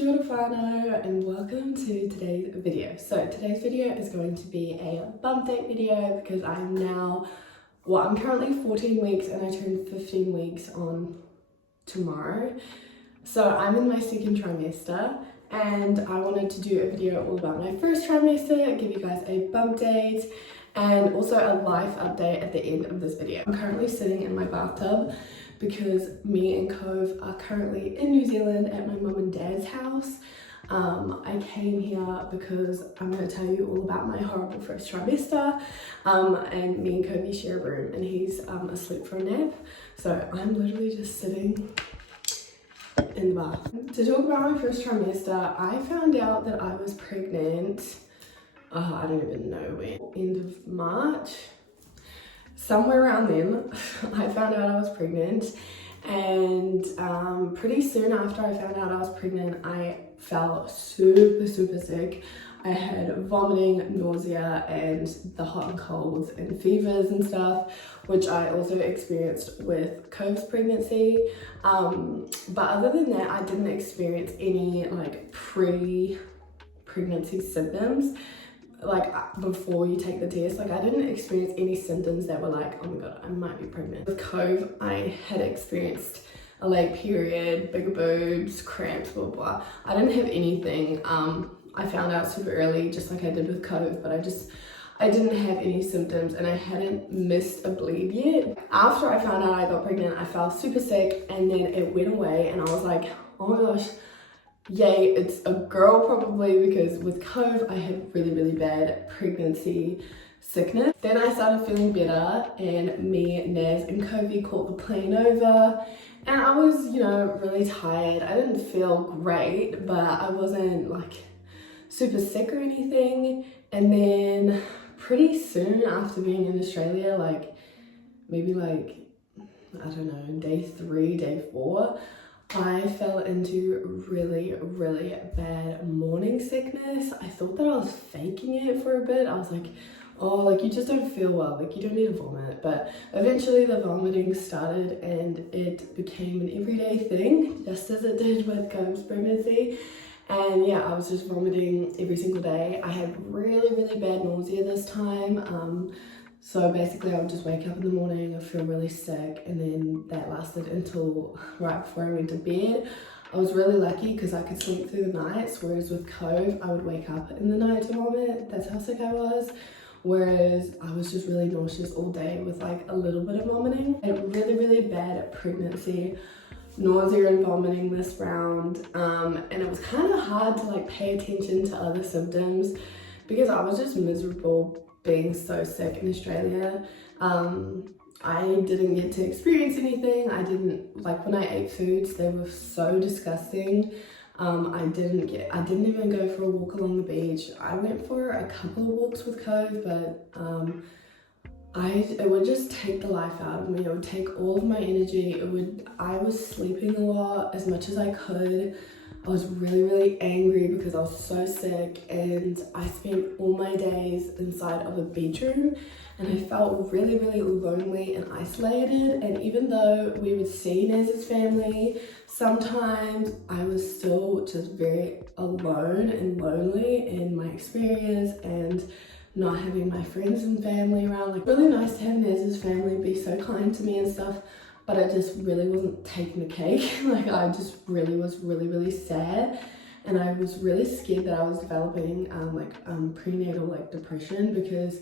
Kia ora whanau and welcome to today's video. So today's video is going to be a bump date video because I'm currently 14 weeks and I turn 15 weeks on tomorrow. So I'm in my second trimester and I wanted to do a video all about my first trimester, give you guys a bump date and also a life update at the end of this video. I'm currently sitting in my bathtub because me and Cove are currently in New Zealand at my mum and dad's house. I came here because I'm going to tell you all about my horrible first trimester, and me and Cove share a room and he's asleep for a nap. So I'm literally just sitting in the bath. To talk about my first trimester, I found out that I was pregnant, I don't even know when, end of March. Somewhere around then, I found out I was pregnant, and pretty soon after I found out I was pregnant, I felt super sick. I had vomiting, nausea, and the hot and colds and fevers and stuff, which I also experienced with Cove's pregnancy. But other than that, I didn't experience any like pre-pregnancy symptoms. Like before you take the test, like I didn't experience any symptoms that were like, oh my god, I might be pregnant. With Cove, I had experienced a late period, bigger boobs, cramps, blah blah. I didn't have anything. I found out super early, just like I did with Cove, but I didn't have any symptoms and I hadn't missed a bleed yet. After I found out I got pregnant, I felt super sick and then it went away and I was like, oh my gosh, yay, it's a girl probably, because with Cove I had really bad pregnancy sickness. Then I started feeling better and me, Naz and Covey caught the plane over and I was, really tired. I didn't feel great, but I wasn't like super sick or anything. And then pretty soon after being in Australia, like maybe like, I don't know, day 3, day 4, I fell into really bad morning sickness. I thought that I was faking it for a bit. I was like, oh, like you just don't feel well, like you don't need to vomit. But eventually the vomiting started and it became an everyday thing, just as it did with Cove's pregnancy. And yeah, I was just vomiting every single day. I had really bad nausea this time. So basically I would just wake up in the morning, I feel really sick, and then that lasted until right before I went to bed. I was really lucky because I could sleep through the nights, whereas with Cove, I would wake up in the night to vomit. That's how sick I was. Whereas I was just really nauseous all day with like a little bit of vomiting. I had really bad pregnancy, nausea and vomiting this round. And it was kind of hard to like pay attention to other symptoms because I was just miserable being so sick in Australia. I didn't get to experience anything. I didn't, like when I ate foods, they were so disgusting. I didn't even go for a walk along the beach. I went for a couple of walks with Cove, but it would just take the life out of me. It would take all of my energy. I was sleeping a lot as much as I could. I was really angry because I was so sick and I spent all my days inside of a bedroom and I felt really lonely and isolated. And even though we would see Naz's family, sometimes I was still just very alone and lonely in my experience and not having my friends and family around. Like, really nice to have Naz's family be so kind to me and stuff, but I just really wasn't taking the cake. Like I just really was really sad, and I was really scared that I was developing prenatal like depression because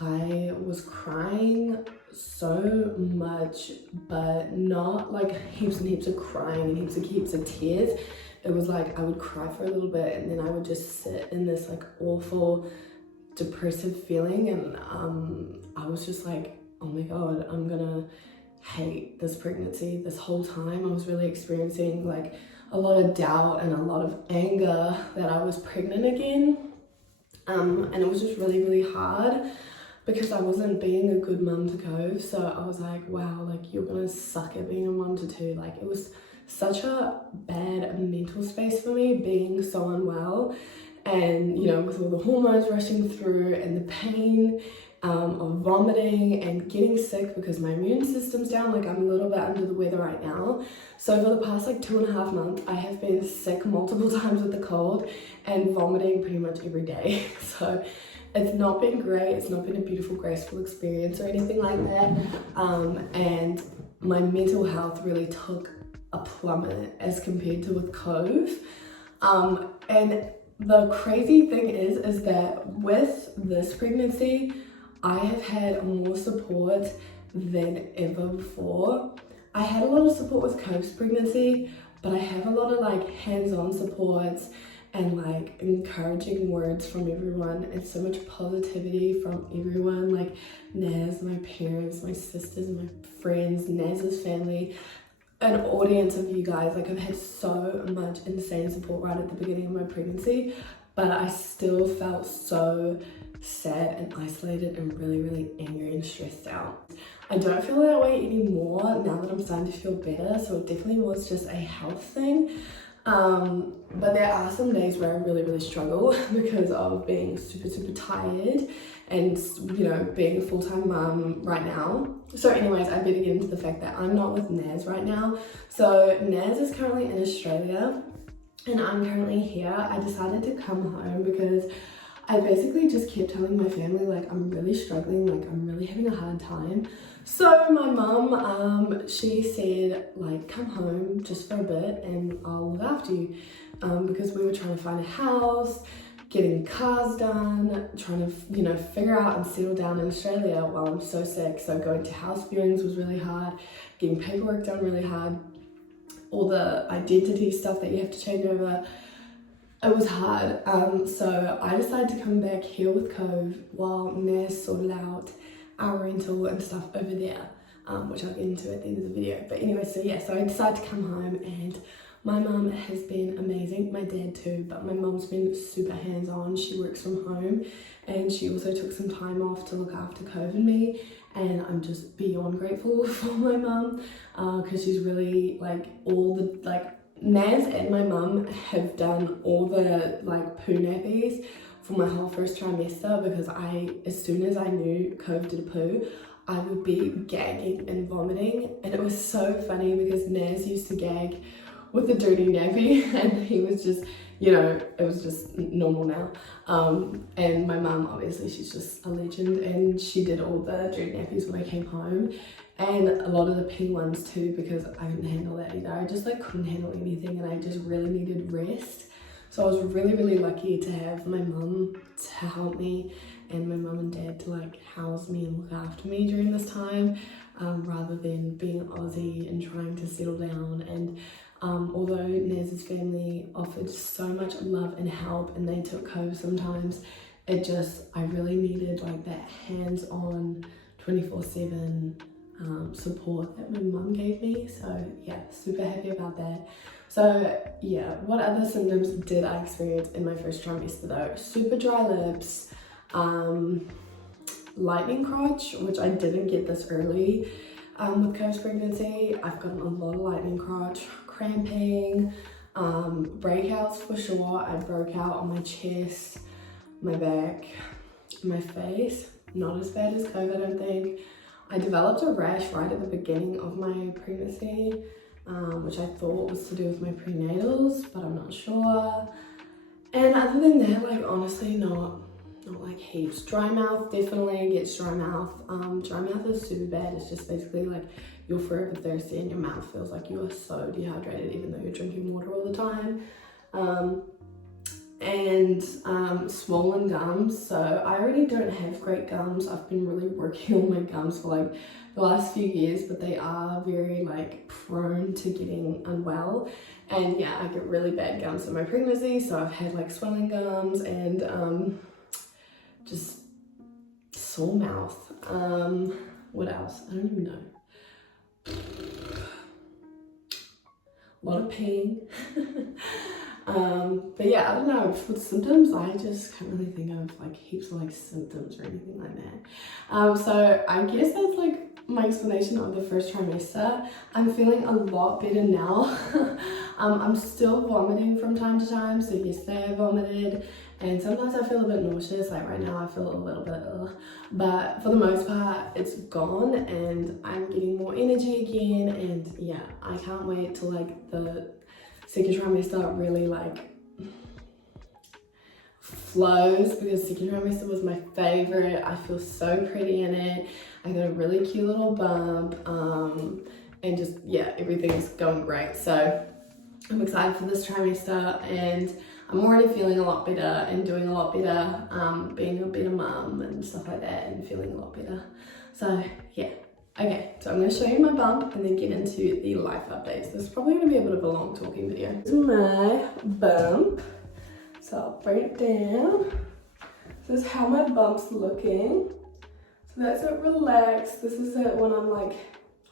I was crying so much, but not like heaps and heaps of crying and heaps of tears. It was like I would cry for a little bit and then I would just sit in this like awful depressive feeling, and I was just like, oh my god, I'm gonna hate this pregnancy. This whole time I was really experiencing like a lot of doubt and a lot of anger that I was pregnant again, and it was just really hard because I wasn't being a good mum to Cove. So I was like, wow, like you're gonna suck at being a mum to 2. Like it was such a bad mental space for me being so unwell, and with all the hormones rushing through and the pain, of vomiting and getting sick because my immune system's down. Like, I'm a little bit under the weather right now. So for the past like 2.5 months, I have been sick multiple times with the cold and vomiting pretty much every day. So it's not been great. It's not been a beautiful, graceful experience or anything like that. And my mental health really took a plummet as compared to with Cove. And the crazy thing is that with this pregnancy, I have had more support than ever before. I had a lot of support with Cove's pregnancy, but I have a lot of like hands-on supports and like encouraging words from everyone and so much positivity from everyone, like Naz, my parents, my sisters, my friends, Naz's family, an audience of you guys. Like, I've had so much insane support right at the beginning of my pregnancy, but I still felt so sad and isolated and really, really angry and stressed out. I don't feel that way anymore now that I'm starting to feel better, so it definitely was just a health thing. But there are some days where I really, really struggle because of being super, super tired and, you know, being a full-time mum right now. So anyways, I better get into the fact that I'm not with Naz right now. So Naz is currently in Australia and I'm currently here. I decided to come home because I basically just kept telling my family, like, I'm really struggling, like, I'm really having a hard time. So my mum, she said, like, come home just for a bit and I'll look after you. Because we were trying to find a house, getting cars done, trying to, you know, figure out and settle down in Australia while I'm so sick. So going to house viewings was really hard, getting paperwork done really hard, all the identity stuff that you have to change over. It was hard. So I decided to come back here with Cove while Naz sorted out our rental and stuff over there, which I'll get into at the end of the video. But anyway, so yeah, so I decided to come home and my mum has been amazing, my dad too, but my mum's been super hands-on. She works from home and she also took some time off to look after Cove and me, and I'm just beyond grateful for my mum because she's really like all the like Naz and my mum have done all the like poo nappies for my whole first trimester because as soon as I knew Cove did a poo, I would be gagging and vomiting. And it was so funny because Naz used to gag with a dirty nappy and he was just, you know, it was just normal now. And my mum, obviously, she's just a legend and she did all the dirty nappies when I came home. And a lot of the pee ones too, because I couldn't handle that either. I just like couldn't handle anything and I just really needed rest. So I was really, really lucky to have my mum to help me and my mum and dad to like house me and look after me during this time, rather than being Aussie and trying to settle down. And although Naz's family offered so much love and help and they took Cove sometimes, I really needed like that hands-on 24/7 support that my mum gave me. So yeah, super happy about that. So yeah, what other symptoms did I experience in my first trimester though? Super dry lips, lightning crotch, which I didn't get this early with Cove's pregnancy. I've gotten a lot of lightning crotch, cramping, breakouts for sure. I broke out on my chest, my back, my face. Not as bad as Cove, I don't think. I developed a rash right at the beginning of my pregnancy, which I thought was to do with my prenatals, but I'm not sure. And other than that, like honestly, not like heaps. Dry mouth, definitely gets dry mouth. Dry mouth is super bad. It's just basically like you're forever thirsty and your mouth feels like you are so dehydrated even though you're drinking water all the time. And swollen gums. So I already don't have great gums. I've been really working on my gums for like the last few years, but they are very like prone to getting unwell. And yeah, I get really bad gums in my pregnancy. So I've had like swelling gums and just sore mouth. What else? I don't even know. A lot of pain. But yeah, I don't know, for symptoms, I just can't really think of like heaps of like symptoms or anything like that. So I guess that's like my explanation of the first trimester. I'm feeling a lot better now. I'm still vomiting from time to time, so yesterday I vomited, and sometimes I feel a bit nauseous, like right now I feel a little bit but for the most part it's gone and I'm getting more energy again, and yeah, I can't wait till like the second trimester really like flows, because second trimester was my favorite. I feel so pretty in it. I got a really cute little bump, and just, yeah, everything's going great. So I'm excited for this trimester, and I'm already feeling a lot better and doing a lot better, being a better mum and stuff like that, and feeling a lot better. So yeah, okay, so I'm going to show you my bump and then get into the life updates. This is probably going to be a bit of a long talking video. This is my bump. So I'll bring it down. This is how my bump's looking. So that's it relaxed. This is it when I'm like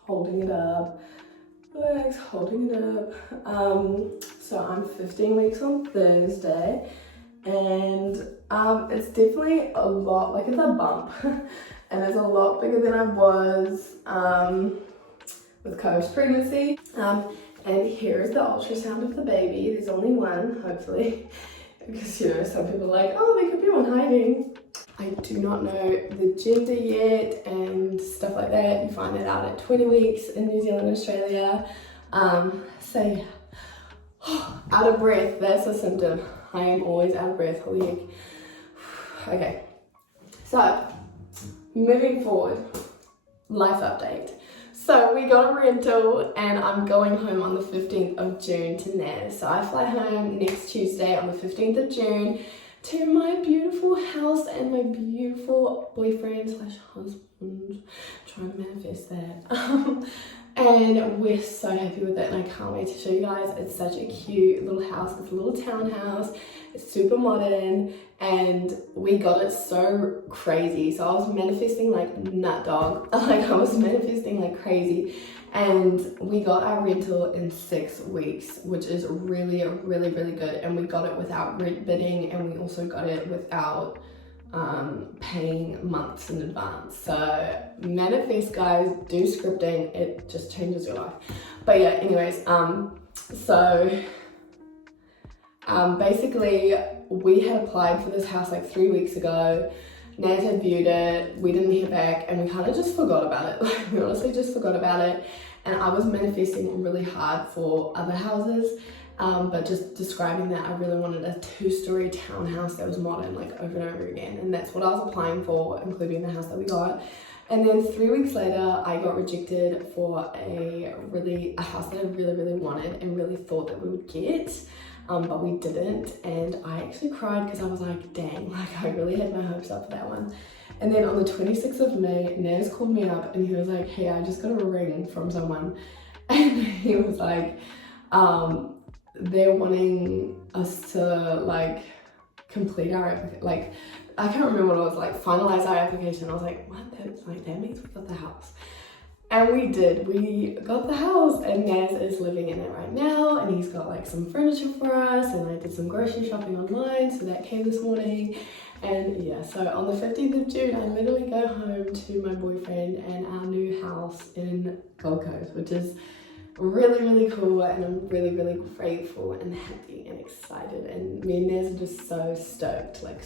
holding it up. Relax, holding it up. So I'm 15 weeks on Thursday, and it's definitely a lot, like it's a bump, and it's a lot bigger than I was with Cove's pregnancy. And here's the ultrasound of the baby. There's only one, hopefully. Because, you know, some people are like, oh, there could be one hiding. I do not know the gender yet and stuff like that. You find that out at 20 weeks in New Zealand and Australia. So yeah, out of breath, that's a symptom. I am always out of breath, holy heck. Okay, so moving forward, life update. So we got a rental and I'm going home on the 15th of June to Naz. So I fly home next Tuesday on the 15th of June to my beautiful house and my beautiful boyfriend slash husband. Trying to manifest that. And we're so happy with it, and I can't wait to show you guys. It's such a cute little house. It's a little townhouse. It's super modern, and we got it so crazy. So I was manifesting like nut dog. Like I was manifesting like crazy. And we got our rental in 6 weeks, which is really good. And we got it without rent bidding, and we also got it without paying months in advance. So manifest, guys, do scripting, it just changes your life. But yeah, anyways, basically we had applied for this house like 3 weeks ago. Naz had viewed it, we didn't hear back, and we kind of just forgot about it. Like we honestly just forgot about it. And I was manifesting really hard for other houses, but just describing that I really wanted a 2-story townhouse that was modern, like over and over again. And that's what I was applying for, including the house that we got. And then 3 weeks later, I got rejected for a house that I really wanted and really thought that we would get. But we didn't, and I actually cried because I was like, dang, like I really had my hopes up for that one. And then on the 26th of May, Naz called me up and he was like, hey, I just got a ring from someone. And he was like, they're wanting us to like complete our, like, I can't remember what it was, like finalize our application. I was like, what? That's like, that means we got the house. And we did, we got the house, and Naz is living in it right now, and he's got like some furniture for us, and I did some grocery shopping online, so that came this morning. And yeah, so on the 15th of June, I literally go home to my boyfriend and our new house in Gold Coast, which is really cool, and I'm really grateful and happy and excited, and me and Naz are just so stoked to like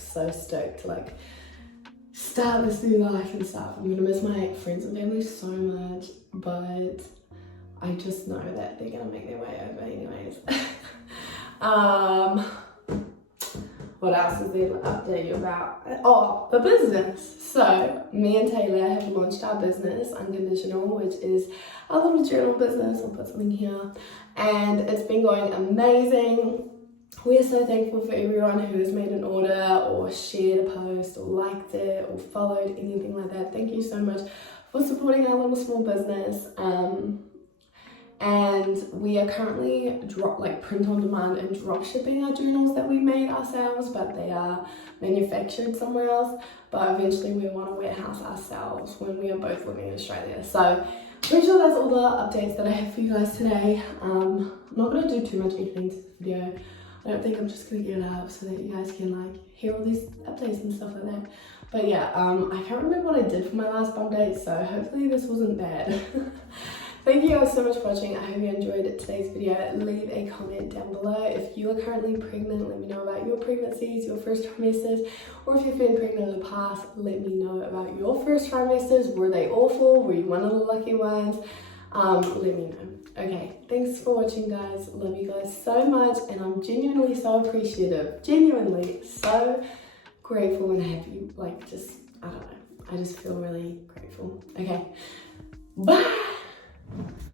start this new life and stuff. I'm gonna miss my friends and family so much, but I just know that they're gonna make their way over anyways. What else is there to update you about? Oh, the business. So me and Taylor have launched our business, Unconditional, which is a little journal business. I'll put something here, and it's been going amazing. We are so thankful for everyone who has made an order or shared a post or liked it or followed, anything like that. Thank you so much for supporting our little small business. And we are currently print on demand and drop shipping our journals that we made ourselves, but they are manufactured somewhere else. But eventually we want a warehouse ourselves when we are both living in Australia. So pretty sure that's all the updates that I have for you guys today. I'm not going to do too much editing to this video. I don't think I'm just going to get it up so that you guys can like hear all these updates and stuff like that. But yeah, I can't remember what I did for my last bump date, so hopefully this wasn't bad. Thank you guys so much for watching. I hope you enjoyed today's video. Leave a comment down below. If you are currently pregnant, let me know about your pregnancies, your first trimesters, or if you've been pregnant in the past, let me know about your first trimesters. Were they awful? Were you one of the lucky ones? Let me know. Okay, thanks for watching, guys. Love you guys so much, and I'm genuinely so appreciative. Genuinely so grateful and happy. Like, just, I don't know. I just feel really grateful. Okay, bye.